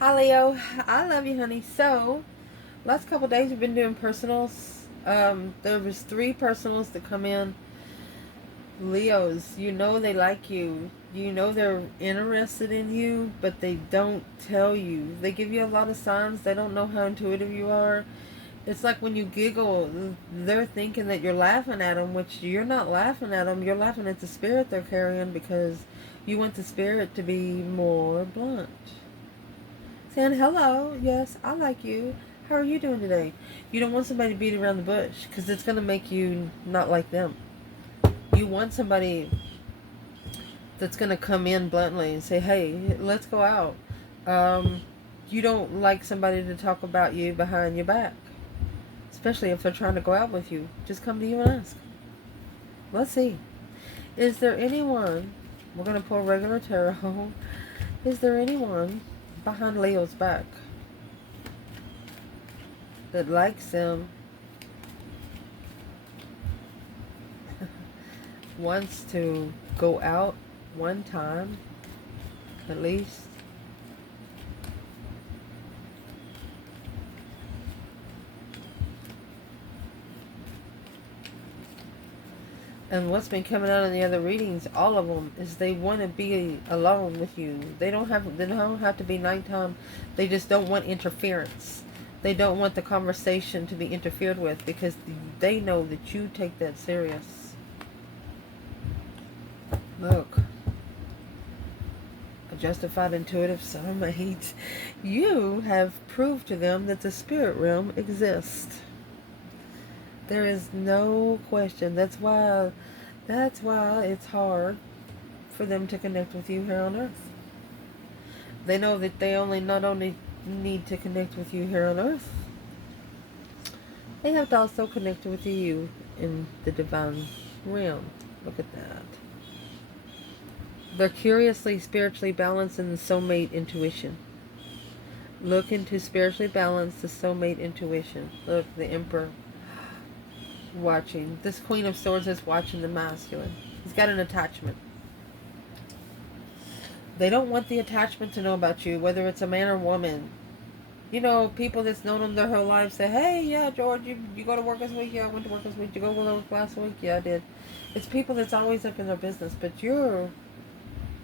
Hi Leo, I love you, honey. So, last couple of days we've been doing personals. There was 3 personals that come in. Leos, you know they like you. You know they're interested in you, but they don't tell you. They give you a lot of signs. They don't know how intuitive you are. It's like when you giggle, they're thinking that you're laughing at them, which you're not laughing at them. You're laughing at the spirit they're carrying because you want the spirit to be more blunt. Saying, hello, yes, I like you. How are you doing today? You don't want somebody to beat around the bush because it's going to make you not like them. You want somebody that's going to come in bluntly and say, hey, let's go out. Um, you don't like somebody to talk about you behind your back, especially if they're trying to go out with you. Just come to you and ask. Let's see. Is there anyone, we're going to pull regular tarot, is there anyone behind Leo's back that likes them, wants to go out one time at least? And what's been coming out in the other readings, all of them, is they want to be alone with you. They don't have to be nighttime. They just don't want interference. They don't want the conversation to be interfered with because they know that you take that serious. Look. A justified intuitive soulmate. You have proved to them that the spirit realm exists. There is no question. That's why it's hard for them to connect with you here on earth. They know that they not only need to connect with you here on earth, they have to also connect with you in the divine realm. Look at that. They're curiously spiritually balanced in the soulmate intuition. Look into spiritually balanced the soulmate intuition. Look, the Emperor watching. This Queen of Swords is watching the masculine. He's got an attachment. They don't want the attachment to know about you, whether it's a man or woman. You know, people that's known them their whole life say, hey, yeah, George, you go to work this week? Yeah, I went to work this week. Did you go to work last week? Yeah, I did. It's people that's always up in their business, but you're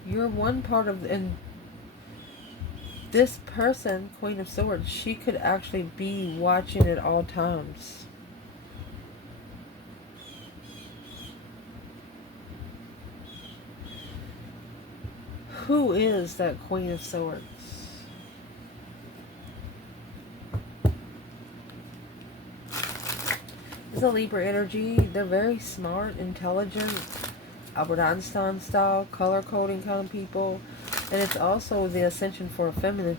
one part of, and this person, Queen of Swords, she could actually be watching at all times. Who is that Queen of Swords? It's a Libra energy. They're very smart, intelligent, Albert Einstein style, color coding kind of people. And it's also the ascension for a feminine.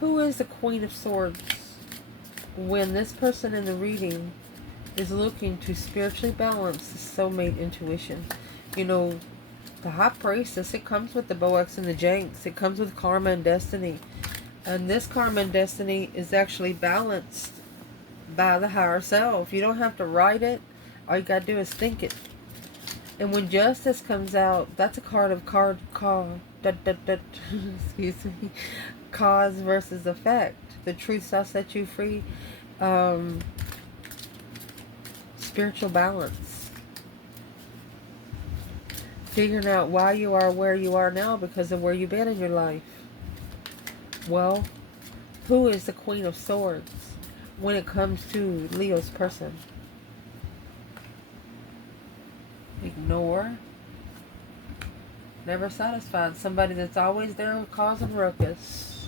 Who is the Queen of Swords when this person in the reading is looking to spiritually balance the soulmate intuition? You know, the High Priestess, it comes with the Boax and the Janks. It comes with karma and destiny. And this karma and destiny is actually balanced by the higher self. You don't have to write it. All you got to do is think it. And when justice comes out, that's a card of excuse me, cause versus effect. The truth shall set you free. Spiritual balance. Figuring out why you are where you are now because of where you've been in your life. Well, who is the Queen of Swords when it comes to Leo's person? Ignore. Never satisfied. Somebody that's always there causing ruckus.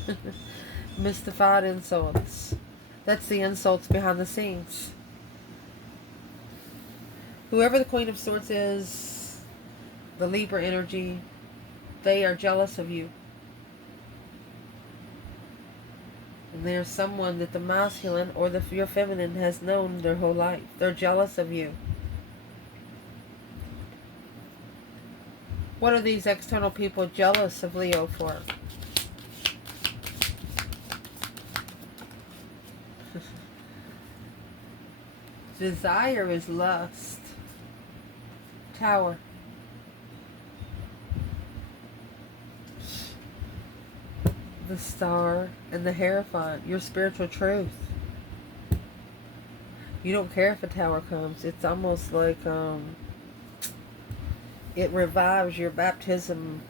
Mystified insults. That's the insults behind the scenes. Whoever the Queen of Swords is, the Libra energy, they are jealous of you. And there's someone that the masculine or your feminine has known their whole life. They're jealous of you. What are these external people jealous of Leo for? Desire is lust. Tower. the Star, and the Hierophant, your spiritual truth. You don't care if a tower comes. It's almost like it revives your baptismal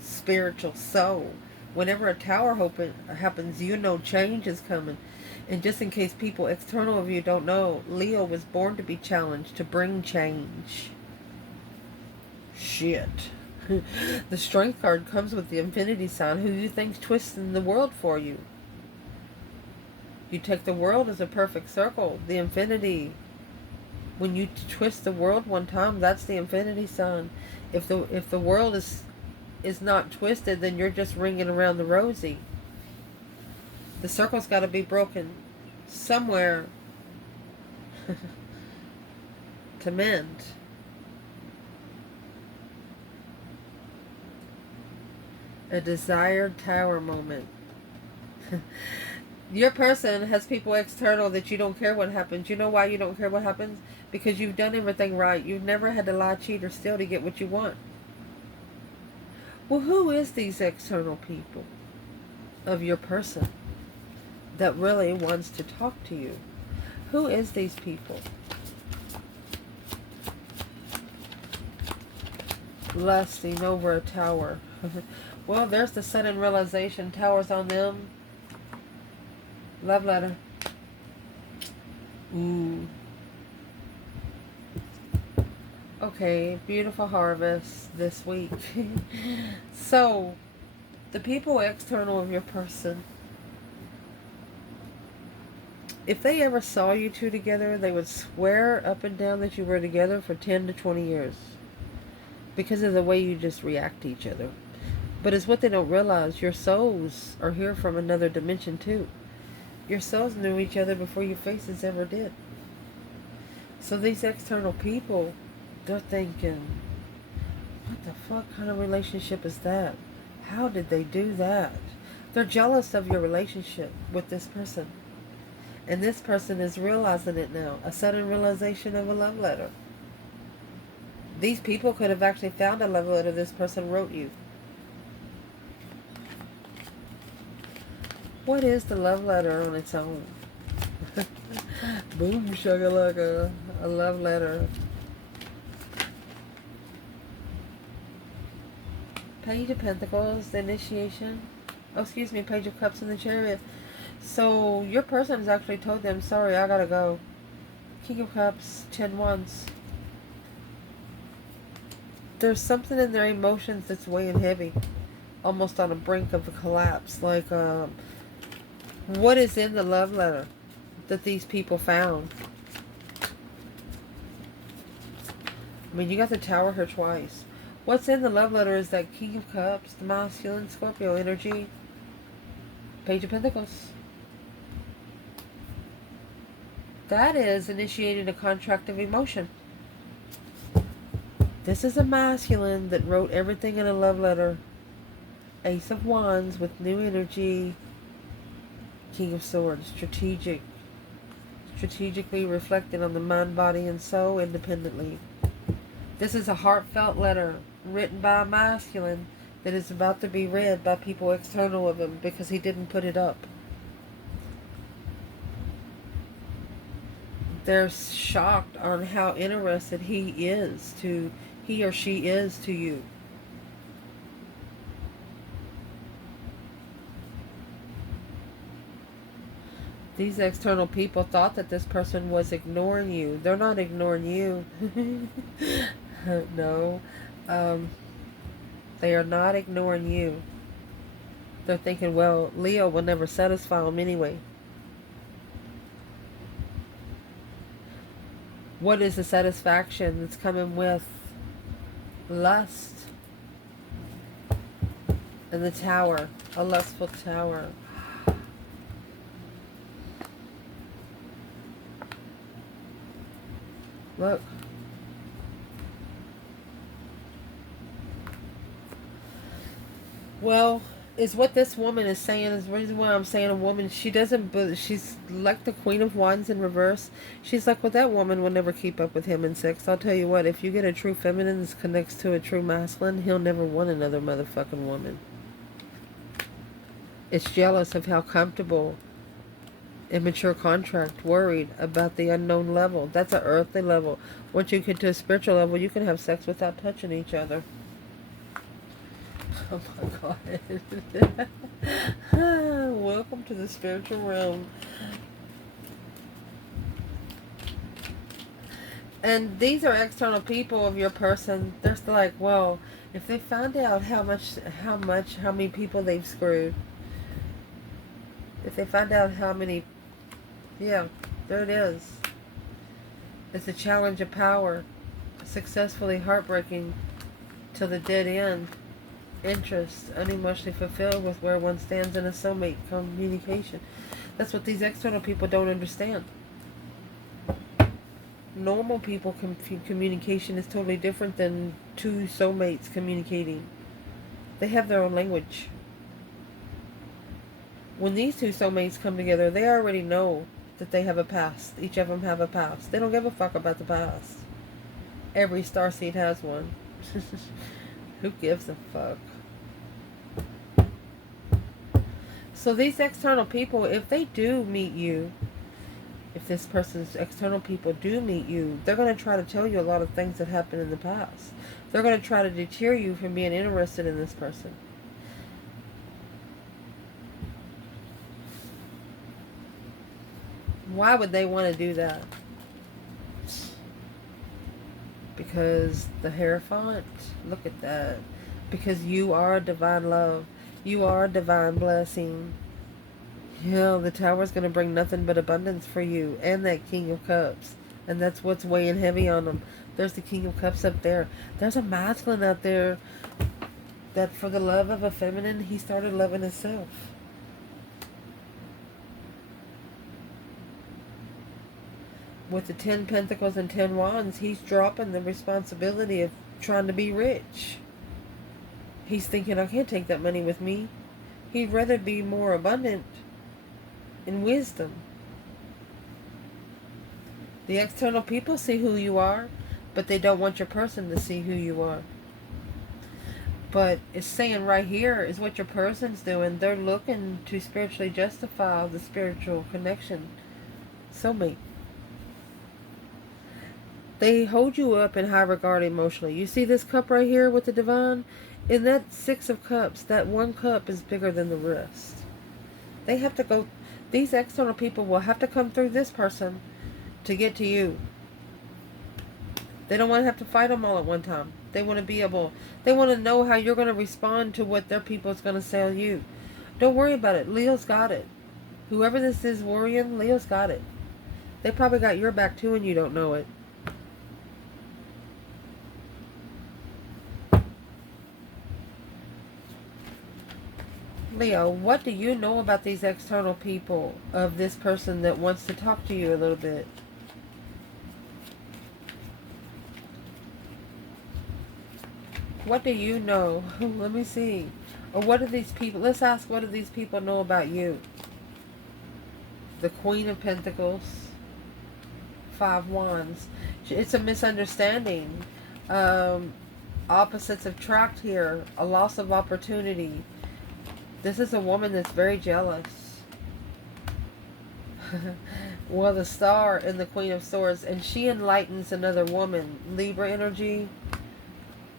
spiritual soul. Whenever a tower happens, you know change is coming. And just in case people external of you don't know, Leo was born to be challenged, to bring change. Shit. The Strength card comes with the Infinity sign. Who you think's twisting the world for you? You take the world as a perfect circle. The Infinity. When you twist the world one time, that's the Infinity sign. If the world is not twisted, then you're just ringing around the rosy. The circle's got to be broken somewhere to mend. A desired tower moment. Your person has people external that you don't care what happens. You know why you don't care what happens? Because you've done everything right. You've never had to lie, cheat, or steal to get what you want. Well, who is these external people of your person that really wants to talk to you? Who is these people? Lusting over a tower. Well, there's the sudden realization. Towers on them. Love letter. Ooh. Okay, beautiful harvest this week. So, the people external of your person, if they ever saw you two together, they would swear up and down that you were together for 10 to 20 years. Because of the way you just react to each other. But it's what they don't realize. Your souls are here from another dimension too. Your souls knew each other before your faces ever did. So these external people, they're thinking, what the fuck kind of relationship is that? How did they do that? They're jealous of your relationship with this person. And this person is realizing it now. A sudden realization of a love letter. These people could have actually found a love letter this person wrote you. What is the love letter on its own? Boom, shakalaka. A love letter. Page of Pentacles, the initiation. Oh, excuse me, Page of Cups and the Chariot. So, your person has actually told them, sorry, I gotta go. King of Cups, 10 Wands. There's something in their emotions that's weighing heavy. Almost on the brink of a collapse. Like, what is in the love letter that these people found? I mean, you got the Tower here twice. What's in the love letter is that King of Cups, the masculine Scorpio energy, Page of Pentacles. That is initiating a contract of emotion. This is a masculine that wrote everything in a love letter. Ace of Wands with new energy. King of Swords, strategically reflected on the mind, body, and soul independently. This is a heartfelt letter written by a masculine that is about to be read by people external of him because he didn't put it up. They're shocked on how interested he or she is to you. These external people thought that this person was ignoring you. They're not ignoring you. No. They are not ignoring you. They're thinking, well, Leo will never satisfy them anyway. What is the satisfaction that's coming with lust? And the Tower. A lustful tower. Look. Well, is what this woman is saying is the reason why I'm saying a woman, she doesn't, but she's like the Queen of Wands in reverse. She's like, well, that woman will never keep up with him in sex. I'll tell you what, if you get a true feminine that connects to a true masculine, he'll never want another motherfucking woman. It's jealous of how comfortable, immature contract, worried about the unknown level. That's an earthly level. Once you get to a spiritual level, you can have sex without touching each other. Oh my God. Welcome to the spiritual realm. And these are external people of your person. They're still like, well, if they found out how many people they've screwed, if they find out how many, yeah, there it is. It's a challenge of power, successfully heartbreaking till the dead end. Interest, unemotionally fulfilled with where one stands in a soulmate communication. That's what these external people don't understand. Normal people communication is totally different than two soulmates communicating. They have their own language. When these two soulmates come together, they already know that they have a past. Each of them have a past. They don't give a fuck about the past. Every starseed has one. Who gives a fuck? So these external people, if they do meet you, if this person's external people do meet you, they're going to try to tell you a lot of things that happened in the past. They're going to try to deter you from being interested in this person. Why would they want to do that? Because the Hierophant, look at that. Because you are divine love. You are a divine blessing. Yeah, the Tower's going to bring nothing but abundance for you. And that King of Cups. And that's what's weighing heavy on them. There's the King of Cups up there. There's a masculine out there that for the love of a feminine, he started loving himself. With the 10 Pentacles and 10 Wands, he's dropping the responsibility of trying to be rich. He's thinking, I can't take that money with me. He'd rather be more abundant in wisdom. The external people see who you are, but they don't want your person to see who you are. But it's saying right here is what your person's doing. They're looking to spiritually justify the spiritual connection. Soulmate. They hold you up in high regard emotionally. You see this cup right here with the divine? In that 6 of Cups, that one cup is bigger than the rest. They have to go, these external people will have to come through this person to get to you. They don't want to have to fight them all at one time. They want to be able, they want to know how you're going to respond to what their people is going to say on you. Don't worry about it. Leo's got it. Whoever this is worrying, Leo's got it. They probably got your back too and you don't know it. Leo, what do you know about these external people of this person that wants to talk to you a little bit? What do you know? Let me see. Or what do these people, let's ask, what do these people know about you? The Queen of Pentacles, 5 Wands. It's a misunderstanding. Opposites attract here. A loss of opportunity. This is a woman that's very jealous. Well, the Star and the Queen of Swords. And she enlightens another woman. Libra energy.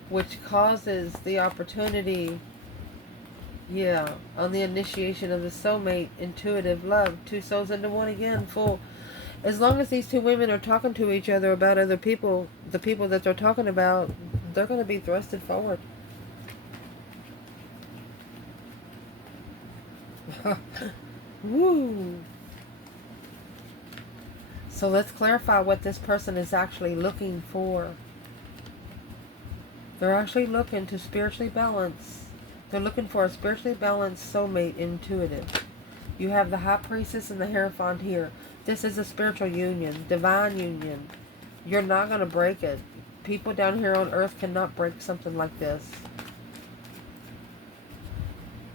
Which causes the opportunity. Yeah. On the initiation of the soulmate. Intuitive love. 2 souls into one again. Full. As long as these 2 women are talking to each other about other people. The people that they're talking about. They're going to be thrusted forward. Woo. So let's clarify what this person is actually looking for. They're actually looking to spiritually balance. They're looking for a spiritually balanced soulmate intuitive. You have the High Priestess and the Hierophant here. This is a spiritual union, divine union. You're not going to break it. People down here on earth cannot break something like this.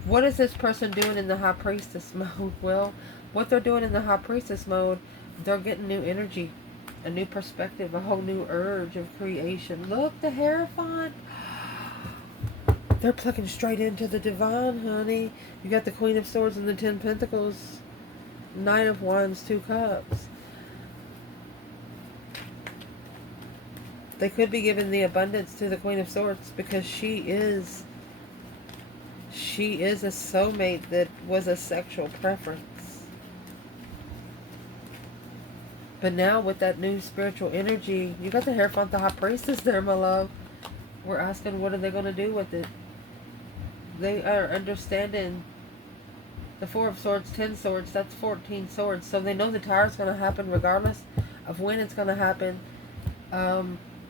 What is this person doing in the High Priestess mode? Well, what they're doing in the High Priestess mode, they're getting new energy, a new perspective, a whole new urge of creation. Look, the Hierophant. They're plugging straight into the divine, honey. You got the Queen of Swords and the Ten Pentacles. Knight of Wands, Two Cups. They could be giving the abundance to the Queen of Swords because she is a soulmate that was a sexual preference. But now with that new spiritual energy, you got the Hierophant, the High Priestess there, my love. We're asking, what are they going to do with it? They are understanding the Four of Swords, 10 swords, that's 14 swords. So they know the tower is going to happen regardless of when it's going to happen.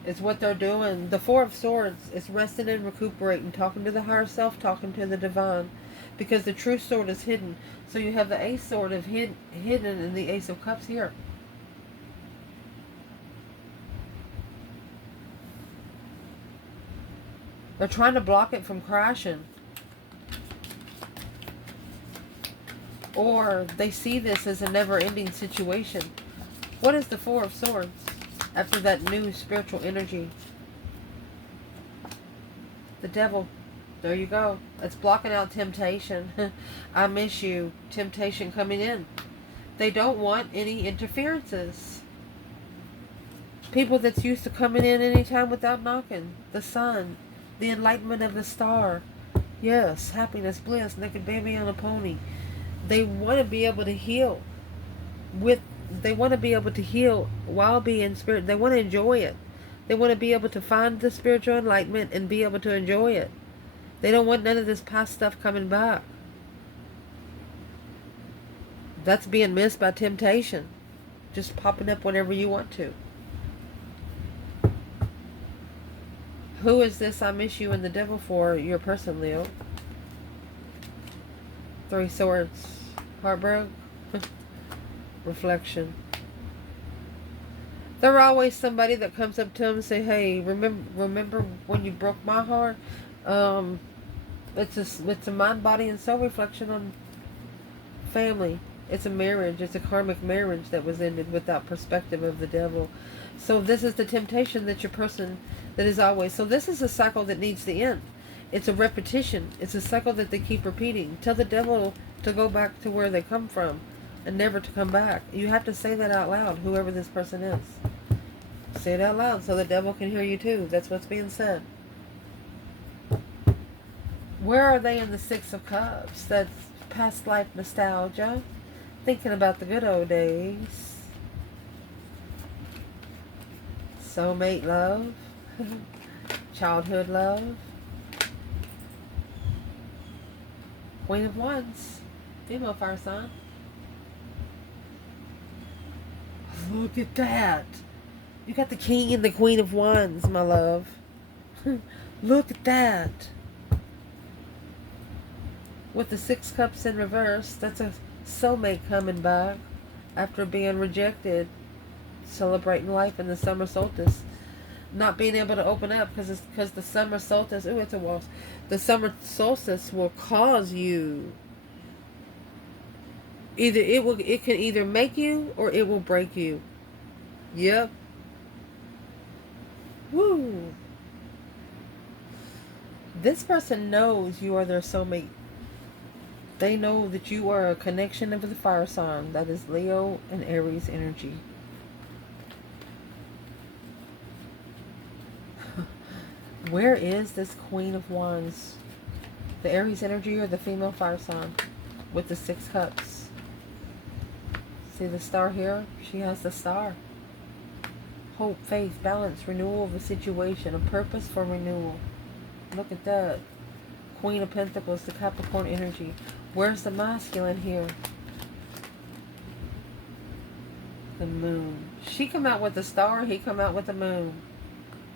It's what they're doing. The Four of Swords is resting and recuperating, talking to the higher self, talking to the divine. Because the true sword is hidden. So you have the Ace Sword of hidden and the Ace of Cups here. They're trying to block it from crashing. Or they see this as a never-ending situation. What is the Four of Swords after that new spiritual energy? The Devil. There you go. It's blocking out temptation. I miss you. Temptation coming in. They don't want any interferences. People that's used to coming in anytime without knocking. The sun. The enlightenment of the star. Yes, happiness, bliss, naked baby on a pony. They want to be able to heal. They want to be able to heal while being spirit. They want to enjoy it. They want to be able to find the spiritual enlightenment and be able to enjoy it. They don't want none of this past stuff coming back. That's being missed by temptation. Just popping up whenever you want to. Who is this I miss you and the devil for? Your person, Leo. Three Swords. Heartbreak. Reflection. There's always somebody that comes up to them and say, hey, remember when you broke my heart? It's a mind, body, and soul reflection on family. It's a marriage. It's a karmic marriage that was ended without perspective of the devil. So this is the temptation that your person that is always. So this is a cycle that needs to end. It's a repetition. It's a cycle that they keep repeating. Tell the devil to go back to where they come from and never to come back. You have to say that out loud, whoever this person is. Say it out loud so the devil can hear you too. That's what's being said. Where are they in the Six of Cups? That's past life nostalgia. Thinking about the good old days. Soulmate love. Childhood love. Queen of Wands. Female fire sign. Look at that. You got the King and the Queen of Wands, my love. Look at that. With the Six Cups in reverse, that's a soulmate coming back after being rejected. Celebrating life in the summer solstice. Not being able to open up because the summer solstice, ooh, it's a waltz. The summer solstice will cause you. It can either make you or it will break you. Yep. Woo. This person knows you are their soulmate. They know that you are a connection of the fire sign. That is Leo and Aries energy. Where is this Queen of Wands? The Aries energy or the female fire sign with the Six Cups? See the star here? She has the star. Hope, faith, balance, renewal of a situation, a purpose for renewal. Look at that. Queen of Pentacles, the Capricorn energy. Where's the masculine here? The moon. She come out with the star, he come out with the moon.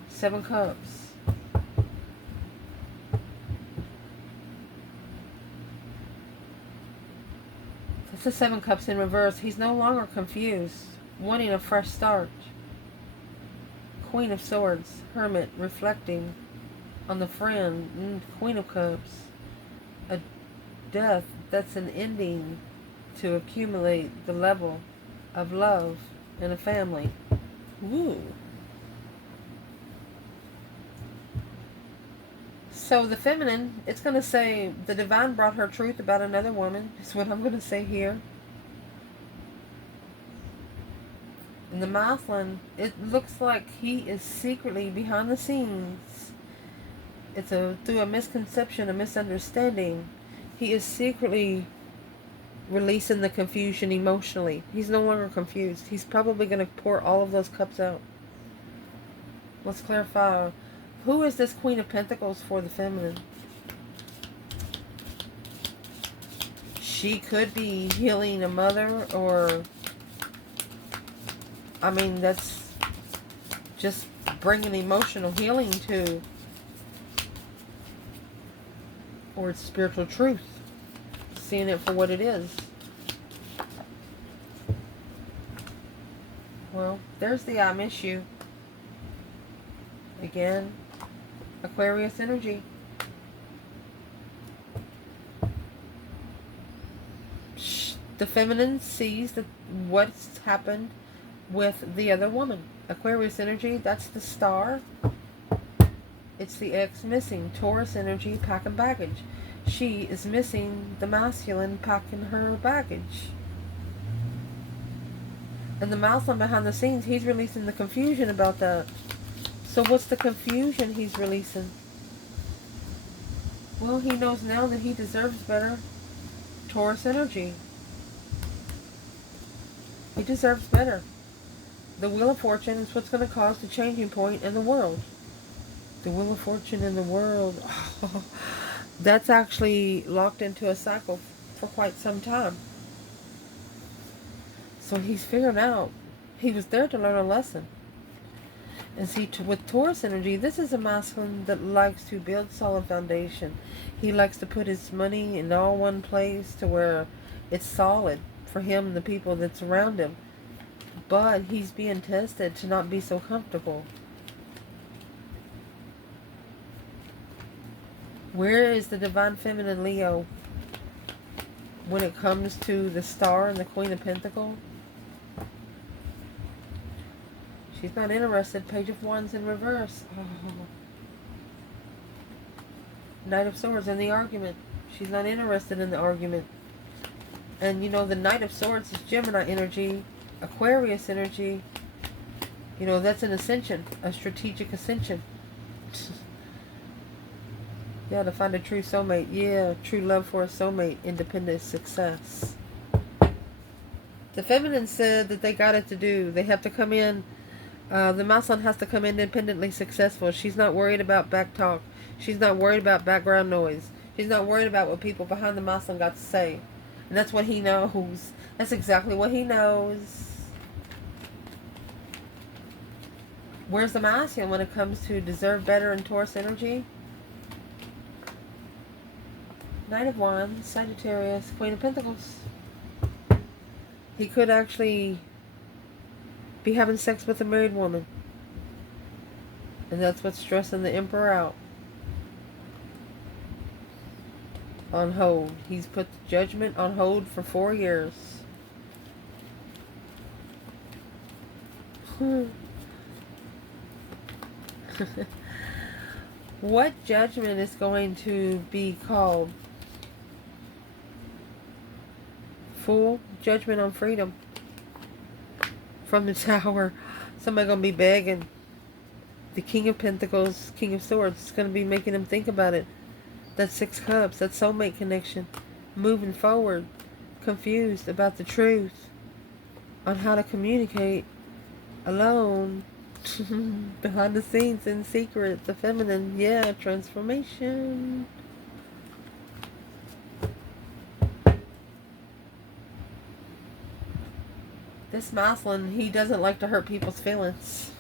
Seven Cups. That's the Seven Cups in reverse. He's no longer confused, wanting a fresh start. Queen of Swords, Hermit, reflecting on the friend. Queen of Cups, a death that's an ending to accumulate the level of love in a family. Woo. So the feminine, it's going to say the divine brought her truth about another woman. Is what I'm going to say here. And the masculine, it looks like he is secretly behind the scenes. It's through a misconception, a misunderstanding. He is secretly releasing the confusion emotionally. He's no longer confused. He's probably going to pour all of those cups out. Let's clarify. Who is this Queen of Pentacles for the feminine? She could be healing a mother, or I mean, that's just bringing emotional healing to, or it's spiritual truth. Seeing it for what it is. Well, there's the I miss you. Again, Aquarius energy. The feminine sees what's happened with the other woman. Aquarius energy, that's the star. It's the ex missing. Taurus energy, packing baggage. She is missing the masculine packing her baggage. And the masculine behind the scenes, he's releasing the confusion about that. So what's the confusion he's releasing? Well, he knows now that he deserves better. Taurus energy. He deserves better. The Wheel of Fortune is what's going to cause the changing point in the world. The Wheel of Fortune in the world. Oh, that's actually locked into a cycle for quite some time. So he's figuring out. He was there to learn a lesson. And see, with Taurus energy, this is a masculine that likes to build solid foundation. He likes to put his money in all one place to where it's solid for him and the people that's around him. But he's being tested to not be so comfortable. Where is the divine feminine Leo when it comes to the star and the Queen of Pentacles? She's not interested. Page of Wands in reverse. Oh. Knight of Swords in the argument. She's not interested in the argument. And you know, the Knight of Swords is Gemini energy, Aquarius energy. You know, that's an ascension, a strategic ascension. Yeah, to find a true soulmate. Yeah, true love for a soulmate, independent success. The feminine said that they got it to do. They have to come in. The masculine has to come independently successful. She's not worried about back talk. She's not worried about background noise. She's not worried about what people behind the masculine got to say. And that's what he knows. That's exactly what he knows. Where's the masculine when it comes to deserve better and Taurus energy? Knight of Wands, Sagittarius, Queen of Pentacles. He could actually be having sex with a married woman. And that's what's stressing the Emperor out. On hold. He's put the judgment on hold for 4 years. What judgment is going to be called? Full judgment on freedom. From the Tower. Somebody going to be begging. The King of Pentacles, King of Swords. It's going to be making him think about it. That 6 Cups, that soulmate connection. Moving forward. Confused about the truth. On how to communicate. Alone. Behind the scenes, in secret. The feminine. Yeah, transformation. This masculine, he doesn't like to hurt people's feelings.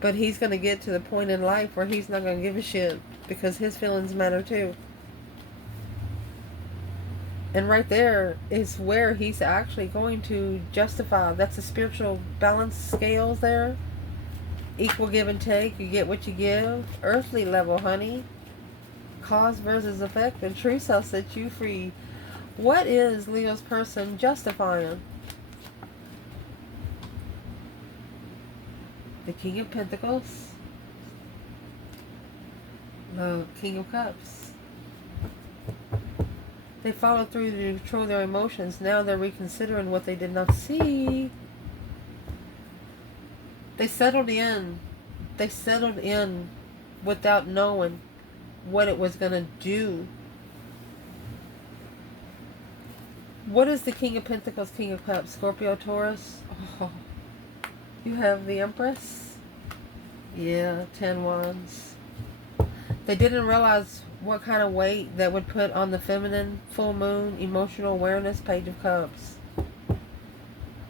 But he's going to get to the point in life where he's not going to give a shit. Because his feelings matter too. And right there is where he's actually going to justify. That's the spiritual balance scales there. Equal give and take. You get what you give. Earthly level, honey. Cause versus effect. The true self sets you free. What is Leo's person justifying? The King of Pentacles. King of Cups. They followed through to control their emotions. Now they're reconsidering what they did not see. They settled in. They settled in without knowing what it was going to do. What is the King of Pentacles, King of Cups? Scorpio, Taurus? Oh, you have the Empress? Yeah, 10 Wands. They didn't realize what kind of weight that would put on the feminine, full moon, emotional awareness, Page of Cups.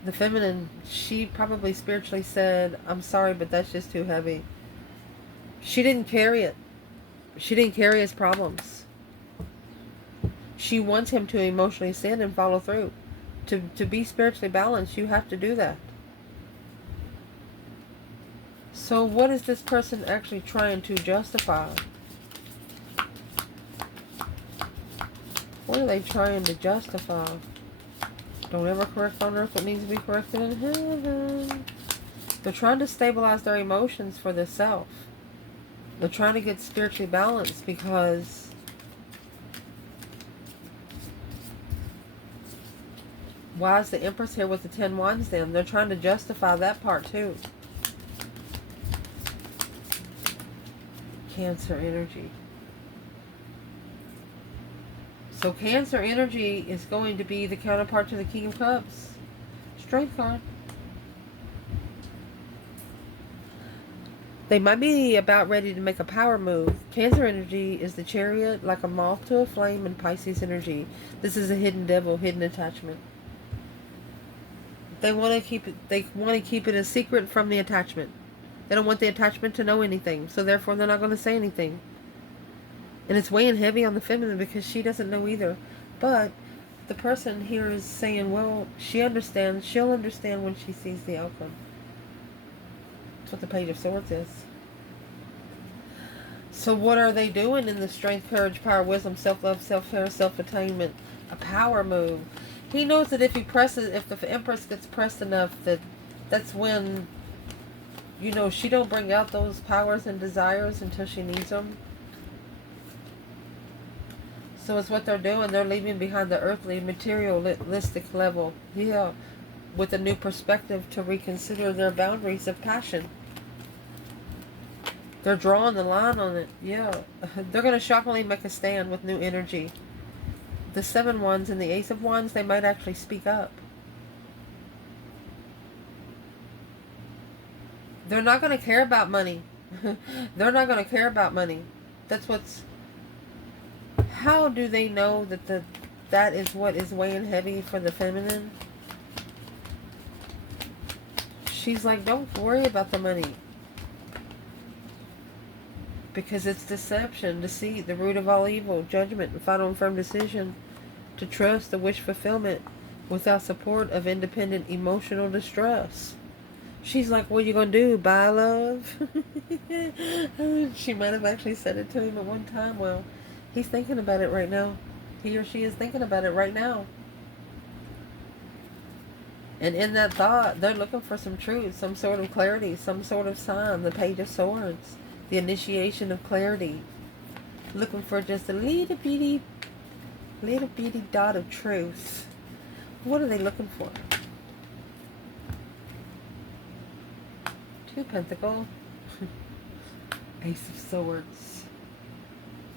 The feminine, she probably spiritually said, I'm sorry, but that's just too heavy. She didn't carry it. She didn't carry his problems. She wants him to emotionally stand and follow through. To be spiritually balanced, you have to do that. So what is this person actually trying to justify? What are they trying to justify? Don't ever correct on earth what needs to be corrected in heaven. They're trying to stabilize their emotions for themselves. They're trying to get spiritually balanced because why is the Empress here with the 10 Wands then? They're trying to justify that part too. Cancer energy. So Cancer energy is going to be the counterpart to the King of Cups. Strength card. They might be about ready to make a power move. Cancer energy is the Chariot, like a moth to a flame, and Pisces energy. This is a hidden devil, hidden attachment. They want to keep it. They want to keep it a secret from the attachment. They don't want the attachment to know anything, so therefore they're not going to say anything. And it's weighing heavy on the feminine because she doesn't know either. But the person here is saying, well, she understands. She'll understand when she sees the outcome. That's what the Page of Swords is. So what are they doing in the strength, courage, power, wisdom, self-love, self-care, self-attainment? A power move. He knows that if he presses, if the Empress gets pressed enough, that's when, you know, she don't bring out those powers and desires until she needs them. So it's what they're doing. They're leaving behind the earthly, materialistic level. Yeah. With a new perspective to reconsider their boundaries of passion. They're drawing the line on it. Yeah. They're going to shockingly make a stand with new energy. The 7 Wands and the Ace of Wands, they might actually speak up. They're not going to care about money. They're not going to care about money. That's what's... How do they know that that is what is weighing heavy for the feminine? She's like, don't worry about the money. Because it's deception, deceit, the root of all evil, judgment, and final and firm decision. To trust the wish fulfillment without support of independent emotional distress. She's like, what are you going to do? Buy love? She might have actually said it to him at one time. Well, he's thinking about it right now. He or she is thinking about it right now. And in that thought, they're looking for some truth, some sort of clarity, some sort of sign. The Page of Swords. The initiation of clarity. Looking for just a little bitty dot of truth. What are they looking for? 2 Pentacles. Ace of Swords.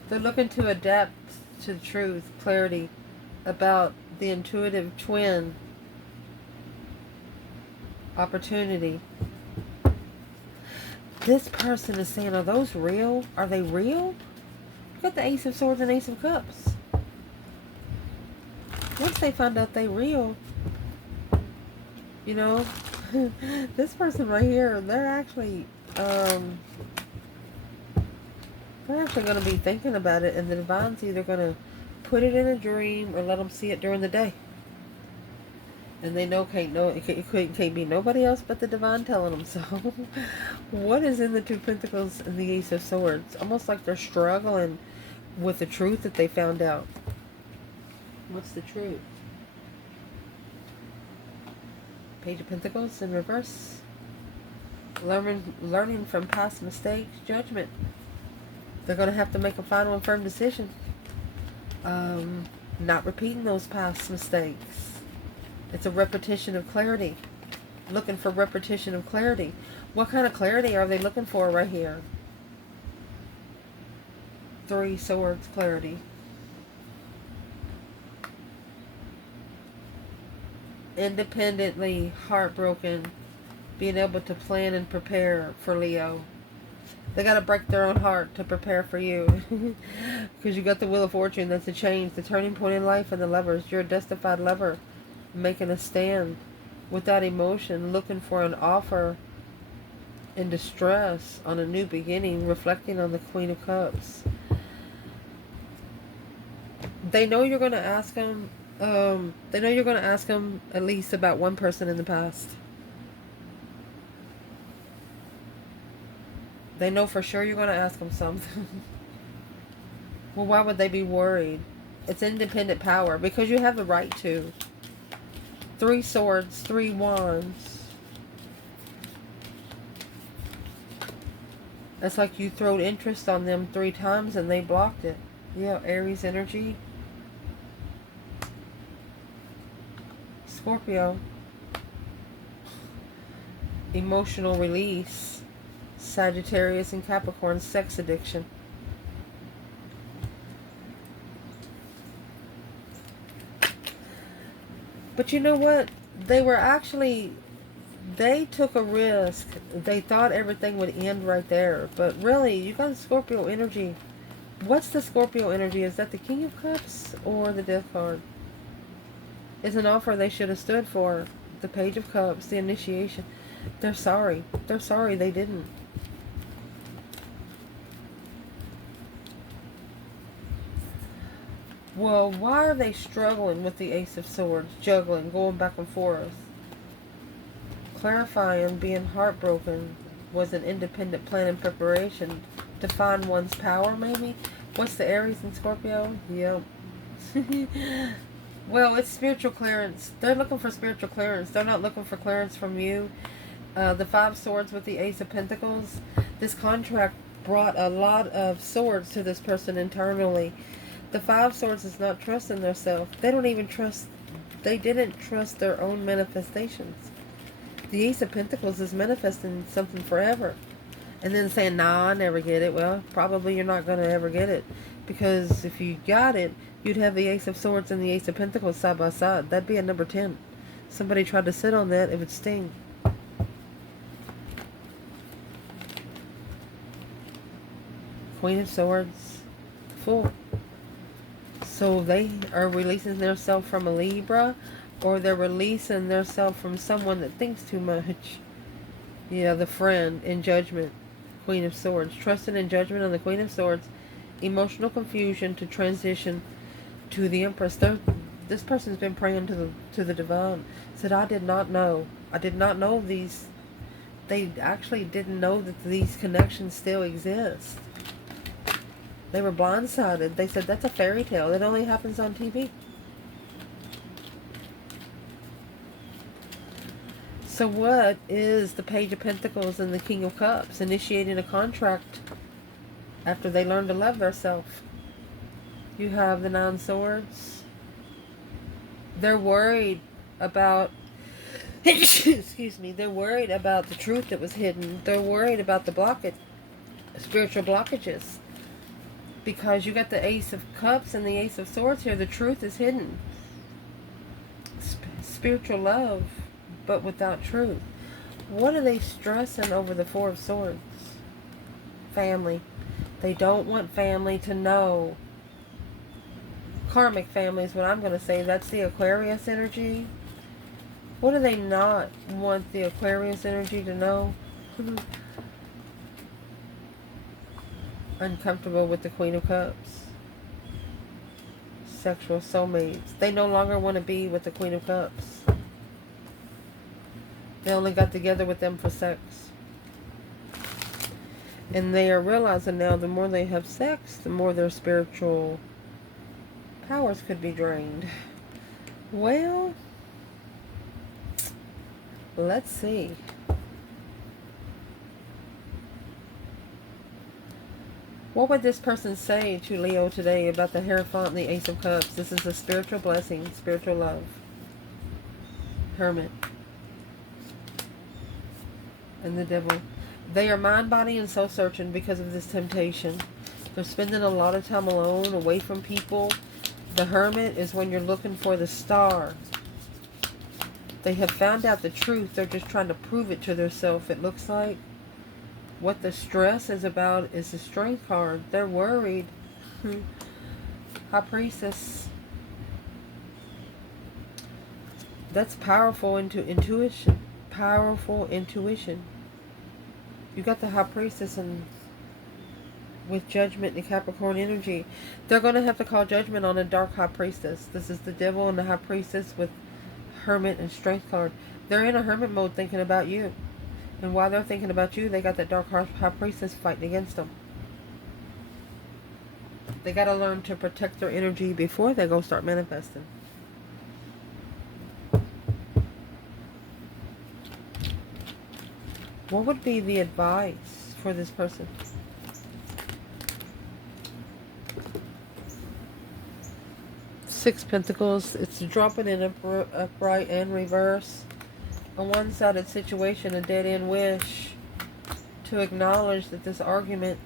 They're looking to adapt to the truth, clarity about the intuitive twin opportunity. This person is saying, are those real? Are they real? Look at the Ace of Swords and Ace of Cups. Once they find out they real, you know, this person right here, they're actually going to be thinking about it, and the divine's either going to put it in a dream or let them see it during the day. And they know it can't be nobody else but the divine telling them so. What is in the 2 Pentacles and the Ace of Swords? Almost like they're struggling with the truth that they found out. What's the truth? Page of Pentacles in reverse. Learning from past mistakes. Judgment. They're going to have to make a final and firm decision. Not repeating those past mistakes. It's a repetition of clarity. Looking for repetition of clarity. What kind of clarity are they looking for right here? 3 Swords clarity. Independently heartbroken, being able to plan and prepare for Leo. They got to break their own heart to prepare for you. Because you got the Wheel of Fortune. That's a change, the turning point in life, and the Lovers. You're a justified lover, making a stand without emotion, looking for an offer in distress on a new beginning, reflecting on the Queen of Cups. They know you're going to ask them. They know you're going to ask them at least about one person in the past. They know for sure you're going to ask them something. Well, why would they be worried? It's independent power, because you have the right to. 3 Swords, 3 Wands. It's like you throwed interest on them 3 times and they blocked it. Yeah, Aries energy. Scorpio. Emotional release. Sagittarius and Capricorn, sex addiction. But you know what? They took a risk. They thought everything would end right there. But really, you got a Scorpio energy. What's the Scorpio energy? Is that the King of Cups or the Death card? It's an offer they should have stood for. The Page of Cups, the initiation. They're sorry. They're sorry they didn't. Well, why are they struggling with the Ace of Swords? Juggling, going back and forth. Clarifying being heartbroken was an independent plan and preparation to find one's power, maybe? What's the Aries and Scorpio? Yep. Well, it's spiritual clearance. They're looking for spiritual clearance. They're not looking for clearance from you. The 5 Swords with the Ace of Pentacles. This contract brought a lot of swords to this person internally. The 5 Swords is not trusting themselves. They don't even trust. They didn't trust their own manifestations. The Ace of Pentacles is manifesting something forever. And then saying, nah, I never get it. Well, probably you're not going to ever get it. Because if you got it, you'd have the Ace of Swords and the Ace of Pentacles side by side. That'd be a number 10. Somebody tried to sit on that, it would sting. Queen of Swords. Fool. So they are releasing themselves from a Libra, or they're releasing themselves from someone that thinks too much. Yeah, the Friend in Judgment. Queen of Swords. Trusting in judgment on the Queen of Swords. Emotional confusion to transition to the Empress. This person's been praying to the divine. Said, I did not know. I did not know these. They actually didn't know that these connections still exist. They were blindsided. They said, that's a fairy tale. It only happens on TV. So what is the Page of Pentacles and the King of Cups? Initiating a contract after they learn to love themselves. You have the 9 Swords. They're worried about, excuse me, they're worried about the truth that was hidden. They're worried about the blockage, spiritual blockages. Because you got the Ace of Cups and the Ace of Swords here. The truth is hidden. Spiritual love, but without truth. What are they stressing over the 4 of Swords? Family. They don't want family to know. Karmic family is what I'm going to say. That's the Aquarius energy. What do they not want the Aquarius energy to know? Uncomfortable with the Queen of Cups. Sexual soulmates. They no longer want to be with the Queen of Cups. They only got together with them for sex. And they are realizing now the more they have sex, the more their spiritual powers could be drained. Well, let's see. What would this person say to Leo today about the Hierophant and the Ace of Cups? This is a spiritual blessing, spiritual love. Hermit. And the Devil. They are mind, body, and soul searching because of this temptation. They're spending a lot of time alone, away from people. The Hermit is when you're looking for the star. They have found out the truth. They're just trying to prove it to themselves, it looks like. What the stress is about is the Strength card. They're worried. High Priestess. That's powerful intuition. Powerful intuition. You got the High Priestess and with Judgment and Capricorn energy. They're going to have to call judgment on a dark High Priestess. This is the Devil and the High Priestess with Hermit and Strength card. They're in a Hermit mode thinking about you. And while they're thinking about you, they got that dark High Priestess fighting against them. They got to learn to protect their energy before they go start manifesting. What would be the advice for this person? Six Pentacles. It's dropping in upright and reverse. A one-sided situation, a dead-end wish to acknowledge that this argument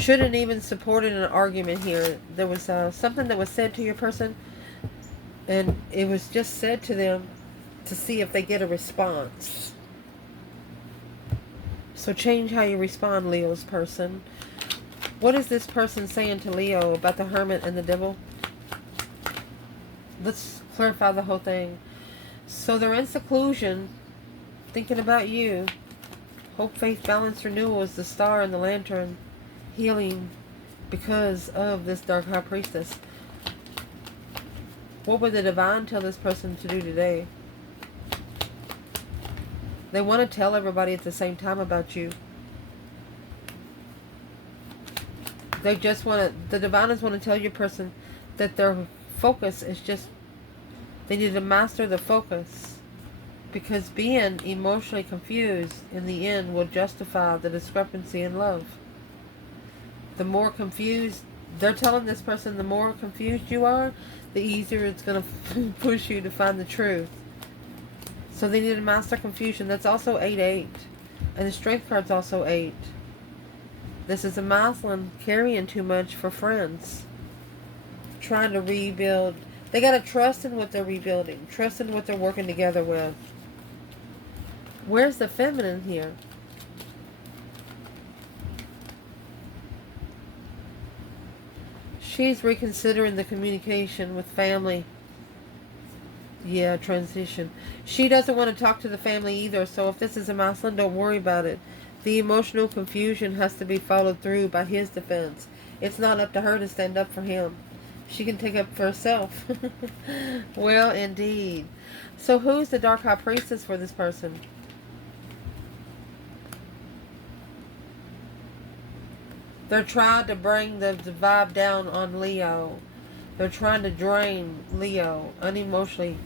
shouldn't even support an argument here. There was something that was said to your person, and it was just said to them to see if they get a response. So change how you respond, Leo's person. What is this person saying to Leo about the Hermit and the Devil? Let's clarify the whole thing. So they're in seclusion, thinking about you. Hope, faith, balance, renewal is the star and the lantern. Healing because of this dark High Priestess. What would the Divine tell this person to do today? They want to tell everybody at the same time about you. They just want to, the Diviners want to tell your person that their focus is just, they need to master the focus. Because being emotionally confused in the end will justify the discrepancy in love. The more confused, they're telling this person the more confused you are, the easier it's going to push you to find the truth. So they need to master confusion. That's also 8-8. And the Strength card's also 8. This is a masculine carrying too much for friends. Trying to rebuild. They got to trust in what they're rebuilding. Trust in what they're working together with. Where's the feminine here? She's reconsidering the communication with family. Yeah, transition. She doesn't want to talk to the family either, so if this is a masculine, don't worry about it. The emotional confusion has to be followed through by his defense. It's not up to her to stand up for him. She can take up for herself. Well, indeed. So who's the Dark High Priestess for this person? They're trying to bring the vibe down on Leo. They're trying to drain Leo unemotionally.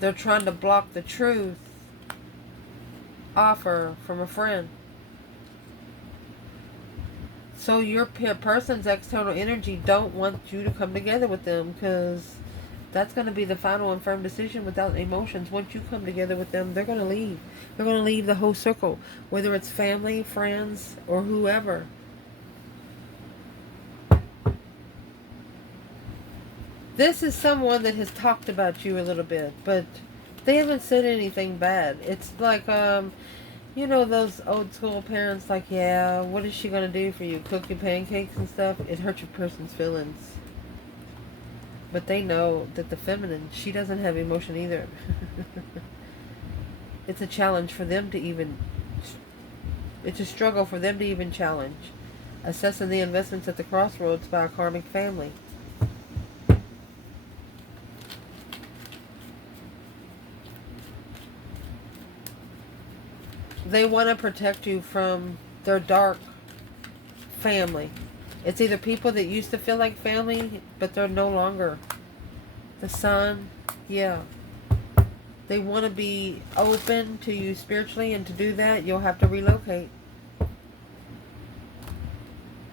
They're trying to block the truth offer from a friend. So your person's external energy don't want you to come together with them, because that's going to be the final and firm decision without emotions. Once you come together with them, they're going to leave. They're going to leave the whole circle, whether it's family, friends, or whoever. This is someone that has talked about you a little bit, but they haven't said anything bad. It's like, you know, those old school parents, like, yeah, what is she going to do for you? Cook your pancakes and stuff? It hurts your person's feelings. But they know that the feminine, she doesn't have emotion either. It's a challenge for them to even, it's a struggle for them to even challenge. Assessing the investments at the crossroads by a karmic family. They want to protect you from their dark family. It's either people that used to feel like family, but they're no longer. The Sun, yeah. They want to be open to you spiritually, and to do that, you'll have to relocate.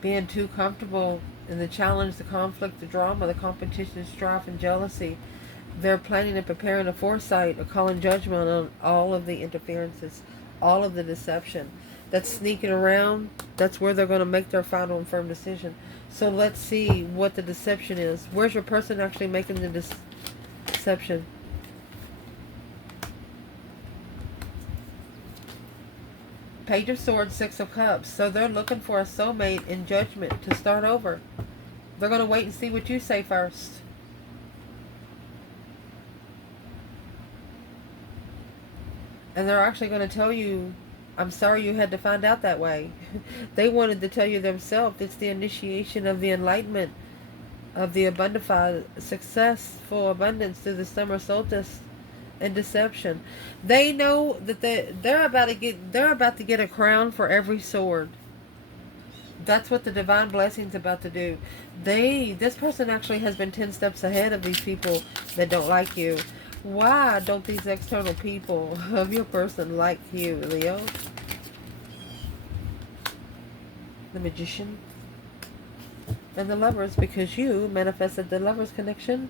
being too comfortable in the challenge, the conflict, the drama, the competition, strife, and jealousy. They're planning and preparing a foresight, a calling judgment on all of the interferences, all of the deception that's sneaking around. That's where they're going to make their final and firm decision. So let's see what the deception is. Where's your person actually making the deception? Page of Swords, Six of Cups. So they're looking for a soulmate in judgment to start over. They're going to wait and see what you say first. And they're actually going to tell you, I'm sorry you had to find out that way. They wanted to tell you themselves. It's the initiation of the enlightenment of the abundified, successful abundance through the summer solstice and deception. They know that they're about to get a crown for every sword. That's what the divine blessing's about to do. This person actually has been 10 steps ahead of these people that don't like you. Why don't these external people of your person like you, Leo? The Magician and the Lovers, because you manifested the Lovers connection.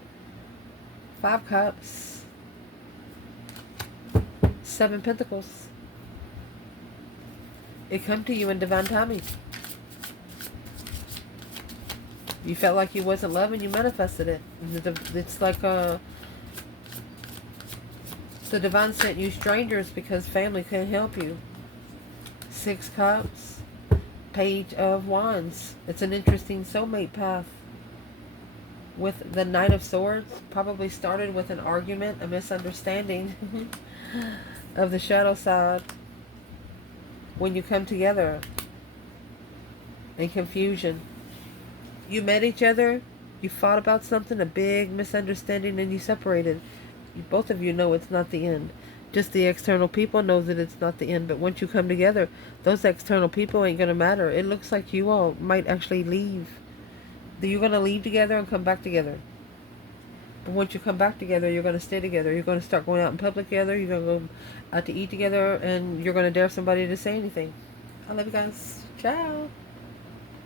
5 Cups, 7 Pentacles. It come to you in divine timing. You felt like you wasn't loving, you manifested it. It's like the divine sent you strangers because family couldn't help you. 6 Cups, Page of Wands. It's an interesting soulmate path. With the Knight of Swords, probably started with an argument, a misunderstanding of the shadow side. When you come together in confusion, you met each other, you fought about something, a big misunderstanding, and you separated. Both of you know it's not the end. Just the external people know that it's not the end. But once you come together, those external people ain't going to matter. It looks like you all might actually leave. You're going to leave together and come back together. But once you come back together, you're going to stay together. You're going to start going out in public together. You're going to go out to eat together. And you're going to dare somebody to say anything. I love you guys. Ciao.